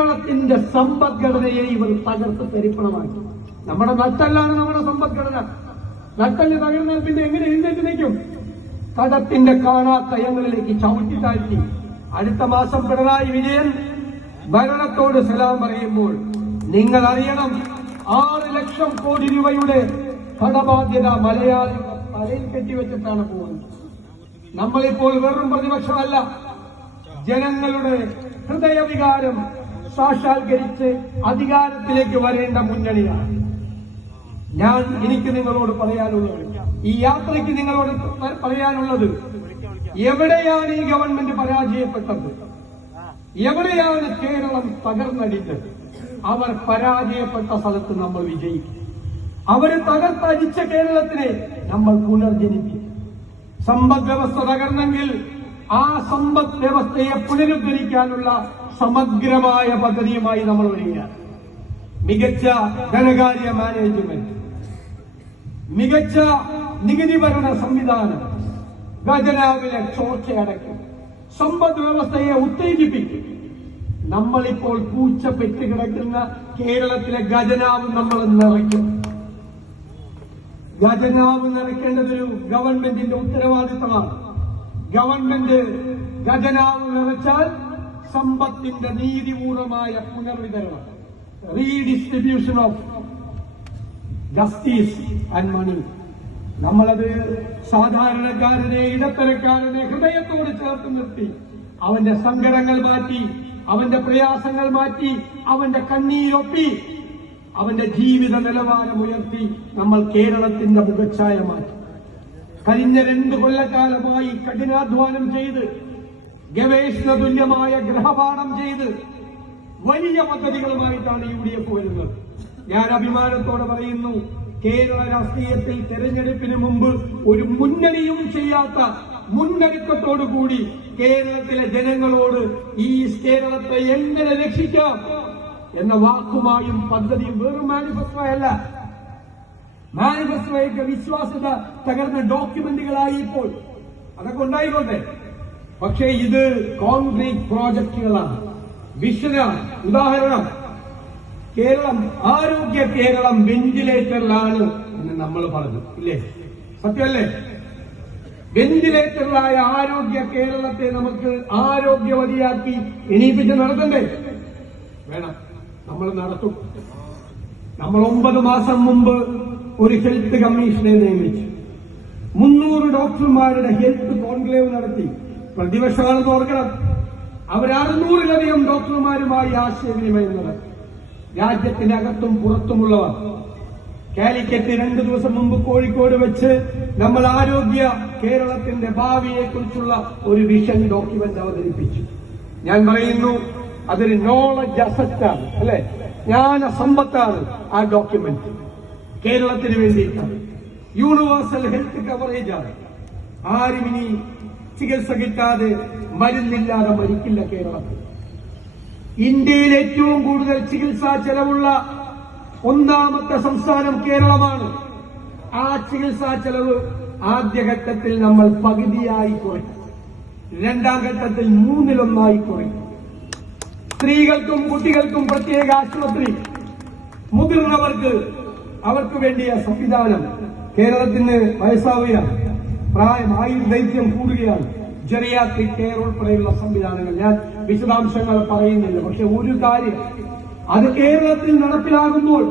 കേരളത്തിന്റെ സമ്പദ്ഘടനയെ ഇവർ തകർത്ത് തരിപ്പണമാക്കി. നമ്മുടെ നട്ടല്ലാണ് നമ്മുടെ സമ്പദ്ഘടന. നട്ടല് തകർന്നാൽ പിന്നെ എങ്ങനെ എഴുന്നേറ്റ് നിൽക്കും? കടത്തിന്റെ കാണാക്കയങ്ങളിലേക്ക് ചവിട്ടി താഴ്ത്തി. അടുത്ത മാസം പിണറായി വിജയൻ ഭരണത്തോട് സലാം പറയുമ്പോൾ നിങ്ങൾ അറിയണം, 6 ലക്ഷം കോടി രൂപയുടെ കടബാധ്യത മലയാളികൾ തലയിൽ കെട്ടിവെച്ചിട്ടാണ് പോകുന്നത്. നമ്മളിപ്പോൾ വെറും പ്രതിപക്ഷമല്ല, ജനങ്ങളുടെ ഹൃദയവികാരം സാക്ഷാത്കരിച്ച് അധികാരത്തിലേക്ക് വരേണ്ട മുന്നണിയാണ്. എനിക്ക് നിങ്ങളോട് പറയാനുള്ളത്, ഈ യാത്രയ്ക്ക് നിങ്ങളോട് പറയാനുള്ളത്, എവിടെയാണ് ഈ ഗവൺമെന്റ് പരാജയപ്പെട്ടത്? എവിടെയാണ് കേരളം തകർന്നടിച്ചത്? അവർ പരാജയപ്പെട്ട സ്ഥലത്ത് നമ്മൾ വിജയിക്കും. അവര് തകർത്തടിച്ച കേരളത്തിനെ നമ്മൾ പുനർജനിക്കും. സമ്പദ് വ്യവസ്ഥ തകർന്നെങ്കിൽ ആ സമ്പദ് വ്യവസ്ഥയെ പുനരുദ്ധരിക്കാനുള്ള സമഗ്രമായ പദ്ധതിയുമായി നമ്മൾ വരികയാണ്. മികച്ച ധനകാര്യ മാനേജ്മെന്റ്, മികച്ച നികുതി ഭരണ സംവിധാനം, ഖജനാവിലെ ചോർച്ചയടക്കും, സമ്പദ് വ്യവസ്ഥയെ ഉത്തേജിപ്പിക്കും. നമ്മളിപ്പോൾ പൂച്ചപ്പെട്ട് കിടക്കുന്ന കേരളത്തിലെ ഖജനാവ് നമ്മൾ നിറയ്ക്കും. ഖജനാവ് നിറയ്ക്കേണ്ടതൊരു ഗവൺമെന്റിന്റെ ഉത്തരവാദിത്തമാണ്. ഗവൺമെന്റ് ഖജനാവ് നിറച്ചാൽ സമ്പത്തിന്റെ നീതിപൂർവമായ പുനർവിതരണം, redistribution of justice and money, നമ്മളത് സാധാരണക്കാരനെ, ഇടത്തരക്കാരനെ ഹൃദയത്തോട് ചേർത്ത് നിർത്തി അവന്റെ സങ്കടങ്ങൾ മാറ്റി, അവന്റെ പ്രയാസങ്ങൾ മാറ്റി, അവന്റെ കണ്ണീരൊപ്പി, അവന്റെ ജീവിത നിലവാരം ഉയർത്തി നമ്മൾ കേരളത്തിന്റെ മുഖച്ഛായ മാറ്റി. കഴിഞ്ഞ 2 കൊല്ലക്കാലമായി കഠിനാധ്വാനം ചെയ്ത്, ഗവേഷണ തുല്യമായ ഗ്രഹപാഠം ചെയ്ത് വലിയ പദ്ധതികളുമായിട്ടാണ് UDF വരുന്നത്. ഞാൻ അഭിമാനത്തോടെ പറയുന്നു, കേരള രാഷ്ട്രീയത്തിൽ തെരഞ്ഞെടുപ്പിന് മുമ്പ് ഒരു മുന്നണിയും ചെയ്യാത്ത മുന്നൊരുക്കത്തോടുകൂടി കേരളത്തിലെ ജനങ്ങളോട് ഈ കേരളത്തെ എങ്ങനെ രക്ഷിക്കാം എന്ന വാക്കുമായും പദ്ധതിയും, വെറും മാനിഫെസ്റ്റോയല്ല, മാനിഫെസ്റ്റോയൊക്കെ വിശ്വാസ്യത തകർന്ന ഡോക്യുമെന്റുകളായി ഇപ്പോൾ. അതൊക്കെ ഉണ്ടായിക്കോട്ടെ, പക്ഷേ ഇത് കോൺക്രീറ്റ് പ്രോജക്റ്റുകളാണ്, വിഷനാണ്. ഉദാഹരണം, കേരളം, ആരോഗ്യ കേരളം വെന്റിലേറ്ററിലാണ് എന്ന് നമ്മൾ പറഞ്ഞു, ഇല്ലേ? സത്യമല്ലേ? വെന്റിലേറ്ററിലായ ആരോഗ്യ കേരളത്തെ നമുക്ക് ആരോഗ്യവതിയാക്കി എണീപ്പിച്ച് നടത്തണ്ടേ? വേണം, നമ്മൾ നടത്തും. നമ്മൾ 9 മാസം മുമ്പ് ഒരു ഹെൽത്ത് കമ്മീഷനെ നിയമിച്ചു. 300 ഡോക്ടർമാരുടെ ഹെൽത്ത് കോൺക്ലേവ് നടത്തി. പ്രതിപക്ഷമാണെന്ന് ഓർക്കണം. അവർ 600-ലധികം ഡോക്ടർമാരുമായി ആശയവിനിമയം നടത്തി. രാജ്യത്തിനകത്തും പുറത്തുമുള്ളവർ. കാലിക്കറ്റ് 2 ദിവസം മുമ്പ് കോഴിക്കോട് വെച്ച് നമ്മൾ ആരോഗ്യ കേരളത്തിന്റെ ഭാവിയെക്കുറിച്ചുള്ള ഒരു വിഷൻ ഡോക്യുമെന്റ് അവതരിപ്പിച്ചു. ഞാൻ പറയുന്നു, അതൊരു നോളജ് അസറ്റാണ്, അല്ലെ? ജ്ഞാന സമ്പത്താണ് ആ ഡോക്യുമെന്റ്. കേരളത്തിന് വേണ്ടിയിട്ടാണ്. യൂണിവേഴ്സൽ ഹെൽത്ത് കവറേജാണ്. ആരും ഇനി ചികിത്സ കിട്ടാതെ, മരുന്നില്ലാതെ മരിക്കില്ല കേരളത്തിൽ. ഇന്ത്യയിൽ ഏറ്റവും കൂടുതൽ ചികിത്സാ ചെലവുള്ള 1ാമത്തെ സംസ്ഥാനം കേരളമാണ്. ആ ചികിത്സാ ചെലവ് ആദ്യഘട്ടത്തിൽ നമ്മൾ പകുതിയായി കുറയ്ക്കും, 2ാം ഘട്ടത്തിൽ 1/3 കുറയ്ക്കും. സ്ത്രീകൾക്കും കുട്ടികൾക്കും പ്രത്യേക ആശുപത്രി, മുതിർന്നവർക്ക് അവർക്ക് വേണ്ടിയ സംവിധാനം. കേരളത്തിന് വയസ്സാവുകയാണ്, പ്രായം, ആയുർദൈർഘ്യം കൂടുകയാണ്. ജെറിയാട്രിക് കെയർ ഉൾപ്പെടെയുള്ള സംവിധാനങ്ങൾ. ഞാൻ വിശദാംശങ്ങൾ പറയുന്നില്ല, പക്ഷെ ഒരു കാര്യം, അത് കേരളത്തിൽ നടപ്പിലാകുമ്പോൾ